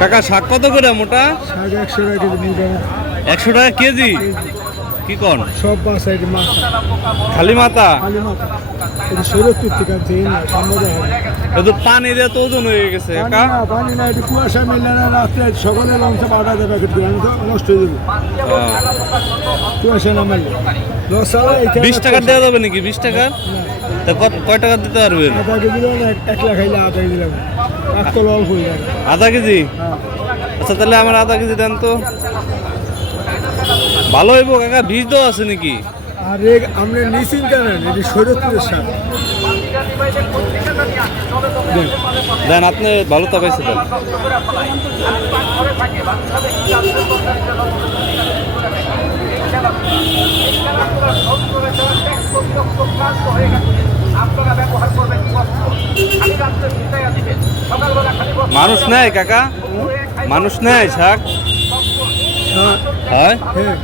কাকা শাক কত করে মোটা? শাক 100 টাকা কেজি। 100 টাকা কেজি? কি কোন? সব বাসায় মাথা, খালি মাথা? খালি মাথা। এটা শরীয়তপুর থেকে আনছে, এই না সামনে হয়। এ তো পানি দিয়ে তো ওজন হয়ে গেছে কাকা। পানি না, এটা কুয়াশা মেলে না, রাত্রে সকালে লঞ্চে 8,000 প্যাকেট করে, আমি তো নষ্ট হয়ে যাবে কুয়াশা না মেলে। 20 টাকা দেওয়া যাবে নাকি? 20 টাকা? তা কয় টাকা দিতে পারবেন? আধা কেজি দিলাম, 1 লাখ খাইলে আধা কেজি দিলাম, রাখতো অল্প হয়ে যাবে। আধা কেজি? আচ্ছা তাহলে আমার আধা কেজি দেন তো। ভালো হইব কাকা, বীজ দেওয়া আছে নাকি? আর আমরা নিশ্চিন্ত জানেন, এটি শরীয়তপুরের সার। দেন আপনি ভালো তা পাইছে দেন। মানুষ নেয় কাকা? মানুষ নেয় শাক? হ্যাঁ, হয়? হ্যাঁ।